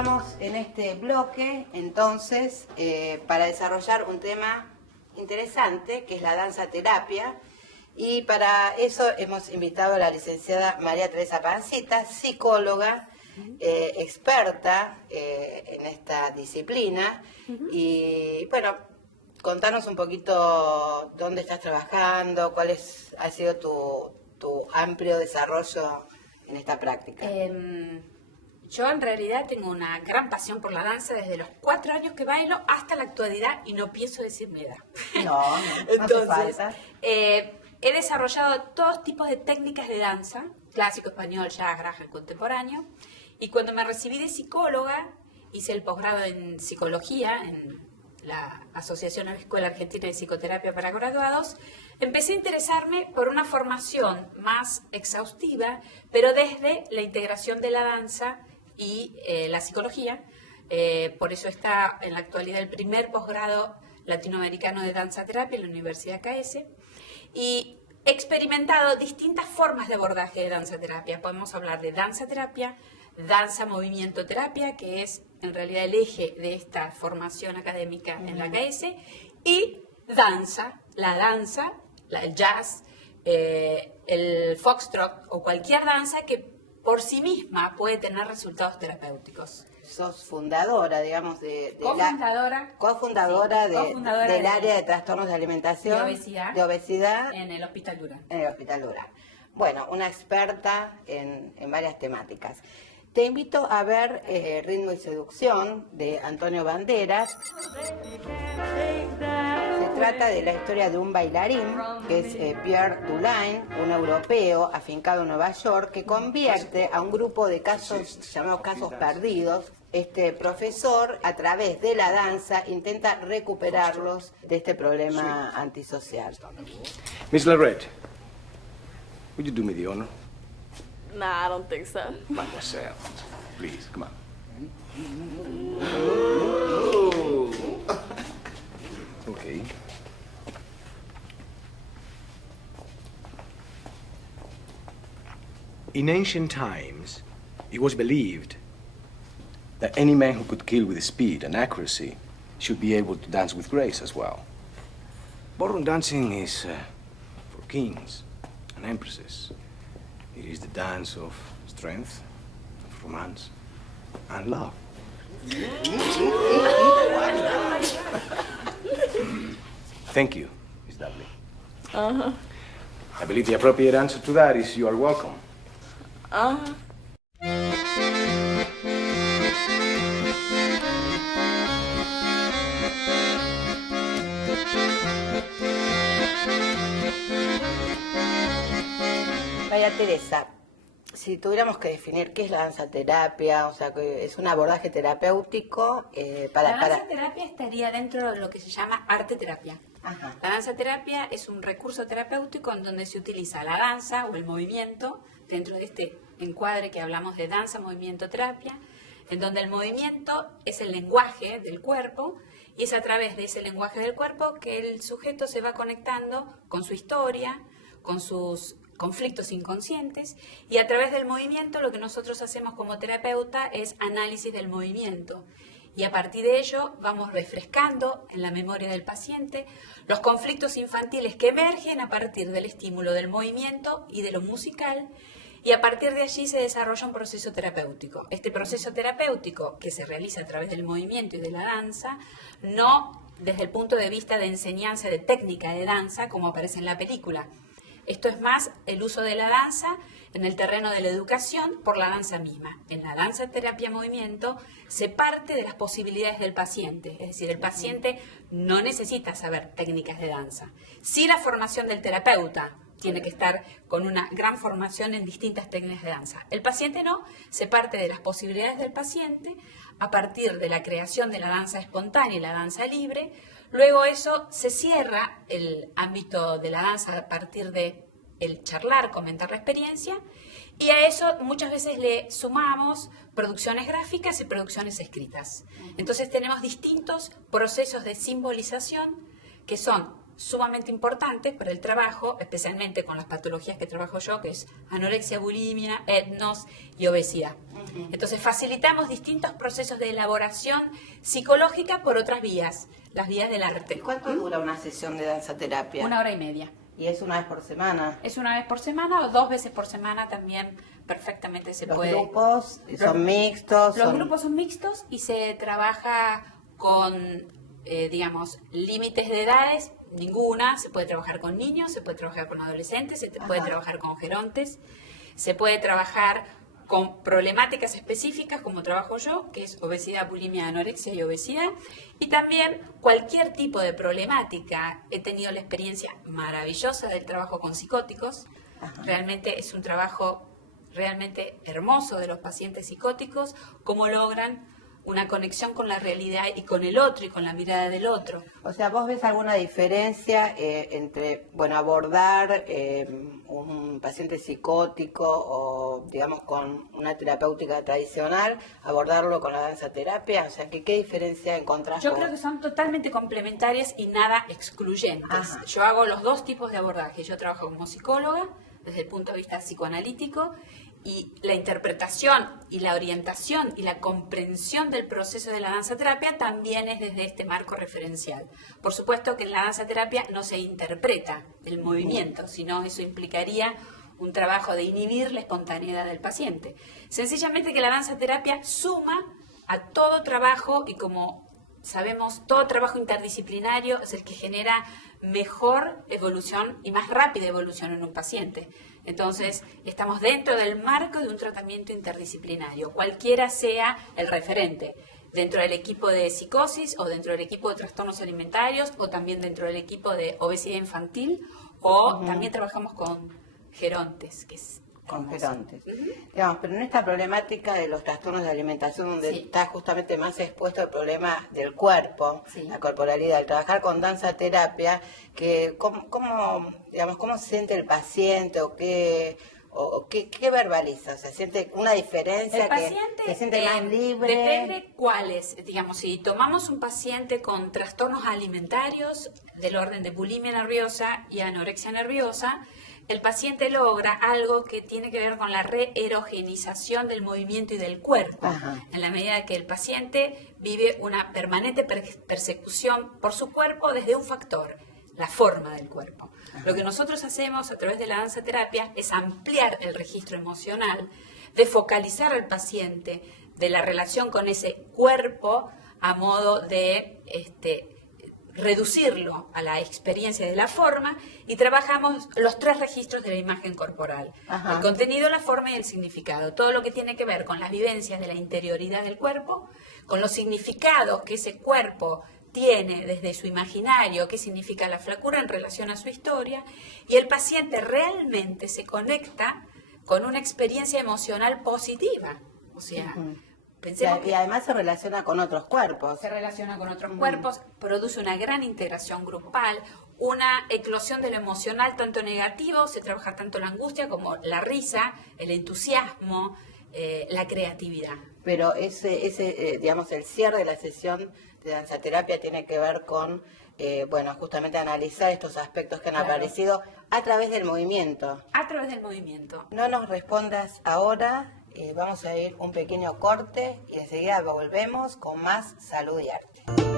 estamos en este bloque, entonces, para desarrollar un tema interesante, que es la danza terapia, y para eso hemos invitado a la licenciada María Teresa Pancita, psicóloga, experta en esta disciplina, y bueno, contanos un poquito dónde estás trabajando, ha sido tu amplio desarrollo en esta práctica. Yo en realidad tengo una gran pasión por la danza desde los 4 años que bailo hasta la actualidad y no pienso decir mi edad. No Entonces, hace falta. He desarrollado todos tipos de técnicas de danza, clásico, español, jazz, graham, contemporáneo, y cuando me recibí de psicóloga, hice el posgrado en psicología en la Asociación Escuela Argentina de Psicoterapia para Graduados, empecé a interesarme por una formación más exhaustiva, pero desde la integración de la danza y la psicología. Por eso está en la actualidad el primer posgrado latinoamericano de danza terapia en la Universidad KS, y he experimentado distintas formas de abordaje de danza terapia. Podemos hablar de danza terapia, danza movimiento terapia, que es en realidad el eje de esta formación académica en la KS, y danza, el jazz, el foxtrot o cualquier danza que por sí misma puede tener resultados terapéuticos. Sos fundadora, digamos, cofundadora del área de trastornos de alimentación, de obesidad en el Hospital Durán. En el Hospital Durán. Bueno, una experta en varias temáticas. Te invito a ver Ritmo y Seducción de Antonio Banderas. Se trata de la historia de un bailarín, que es Pierre Dulain, un europeo afincado en Nueva York, que convierte a un grupo de casos llamados casos perdidos. Este profesor, a través de la danza, intenta recuperarlos de este problema antisocial. Miss Lorette, would you do me the honor? Nah, I don't think so. By yourself. Please, come on. Okay. In ancient times, it was believed that any man who could kill with speed and accuracy should be able to dance with grace as well. Ballroom dancing is for kings and empresses. It is the dance of strength, of romance, and love. Thank you, Miss Dudley. Uh-huh. I believe the appropriate answer to that is you are welcome. Uh-huh. María Teresa, si tuviéramos que definir qué es la danza terapia, o sea, que es un abordaje terapéutico La danza terapia estaría dentro de lo que se llama arte terapia. Ajá. La danza terapia es un recurso terapéutico en donde se utiliza la danza o el movimiento dentro de este encuadre que hablamos de danza, movimiento, terapia, en donde el movimiento es el lenguaje del cuerpo y es a través de ese lenguaje del cuerpo que el sujeto se va conectando con su historia, con sus conflictos inconscientes, y a través del movimiento lo que nosotros hacemos como terapeuta es análisis del movimiento, y a partir de ello vamos refrescando en la memoria del paciente los conflictos infantiles que emergen a partir del estímulo del movimiento y de lo musical, y a partir de allí se desarrolla un proceso terapéutico. Este proceso terapéutico que se realiza a través del movimiento y de la danza, no desde el punto de vista de enseñanza de técnica de danza como aparece en la película. Esto es más el uso de la danza en el terreno de la educación por la danza misma. En la danza terapia movimiento se parte de las posibilidades del paciente, es decir, el paciente no necesita saber técnicas de danza. Sí, la formación del terapeuta tiene que estar con una gran formación en distintas técnicas de danza. El paciente no, se parte de las posibilidades del paciente a partir de la creación de la danza espontánea y la danza libre. Luego eso se cierra el ámbito de la danza a partir de el charlar, comentar la experiencia, y a eso muchas veces le sumamos producciones gráficas y producciones escritas. Entonces tenemos distintos procesos de simbolización que son sumamente importantes para el trabajo, especialmente con las patologías que trabajo yo, que es anorexia, bulimia, etnos y obesidad. Entonces facilitamos distintos procesos de elaboración psicológica por otras vías, las vías del arte. ¿Cuánto dura una sesión de danza terapia? 1 hora y media. ¿Y es una vez por semana? Es 1 vez por semana o 2 veces por semana también perfectamente se puede. ¿Los grupos son mixtos? Los grupos son mixtos y se trabaja con, digamos, límites de edades, ninguna. Se puede trabajar con niños, se puede trabajar con adolescentes, se puede trabajar con gerontes, se puede trabajar con problemáticas específicas como trabajo yo, que es obesidad, bulimia, anorexia y obesidad, y también cualquier tipo de problemática. He tenido la experiencia maravillosa del trabajo con psicóticos. Realmente es un trabajo realmente hermoso de los pacientes psicóticos, cómo logran una conexión con la realidad y con el otro y con la mirada del otro. O sea, ¿vos ves alguna diferencia entre, bueno, abordar un paciente psicótico o, digamos, con una terapéutica tradicional, abordarlo con la danza terapia? O sea, ¿qué diferencia encontrás? Yo creo que son totalmente complementarias y nada excluyentes. Ajá. Yo hago los dos tipos de abordaje. Yo trabajo como psicóloga desde el punto de vista psicoanalítico, y la interpretación y la orientación y la comprensión del proceso de la danza terapia también es desde este marco referencial. Por supuesto que en la danza terapia no se interpreta el movimiento, sino eso implicaría un trabajo de inhibir la espontaneidad del paciente. Sencillamente que la danza terapia suma a todo trabajo, y como sabemos, todo trabajo interdisciplinario es el que genera mejor evolución y más rápida evolución en un paciente. Entonces, estamos dentro del marco de un tratamiento interdisciplinario, cualquiera sea el referente, dentro del equipo de psicosis o dentro del equipo de trastornos alimentarios o también dentro del equipo de obesidad infantil, o también trabajamos con gerontes, que es con hermoso. gerontes. Digamos, pero en esta problemática de los trastornos de alimentación, donde está justamente más expuesto el problema del cuerpo, la corporalidad, al trabajar con danza terapia, que ¿cómo se siente el paciente o qué verbaliza? O sea, ¿siente una diferencia? El paciente que siente más libre? Depende cuáles. Digamos, si tomamos un paciente con trastornos alimentarios del orden de bulimia nerviosa y anorexia nerviosa, el paciente logra algo que tiene que ver con la reerogenización del movimiento y del cuerpo. En la medida que el paciente vive una permanente persecución por su cuerpo desde un factor, la forma del cuerpo. Lo que nosotros hacemos a través de la danza terapia es ampliar el registro emocional, de focalizar al paciente de la relación con ese cuerpo a modo de reducirlo a la experiencia de la forma, y trabajamos los 3 registros de la imagen corporal: el contenido, la forma y el significado. Todo lo que tiene que ver con las vivencias de la interioridad del cuerpo, con los significados que ese cuerpo tiene desde su imaginario, qué significa la flacura en relación a su historia, y el paciente realmente se conecta con una experiencia emocional positiva. O sea, y además se relaciona con otros cuerpos. Se relaciona con otros cuerpos, produce una gran integración grupal, una eclosión de lo emocional tanto negativo, se trabaja tanto la angustia como la risa, el entusiasmo, la creatividad. Pero digamos, el cierre de la sesión de danza terapia tiene que ver con, justamente analizar estos aspectos que han aparecido a través del movimiento. A través del movimiento. No nos respondas ahora, vamos a ir un pequeño corte y enseguida volvemos con más salud y arte.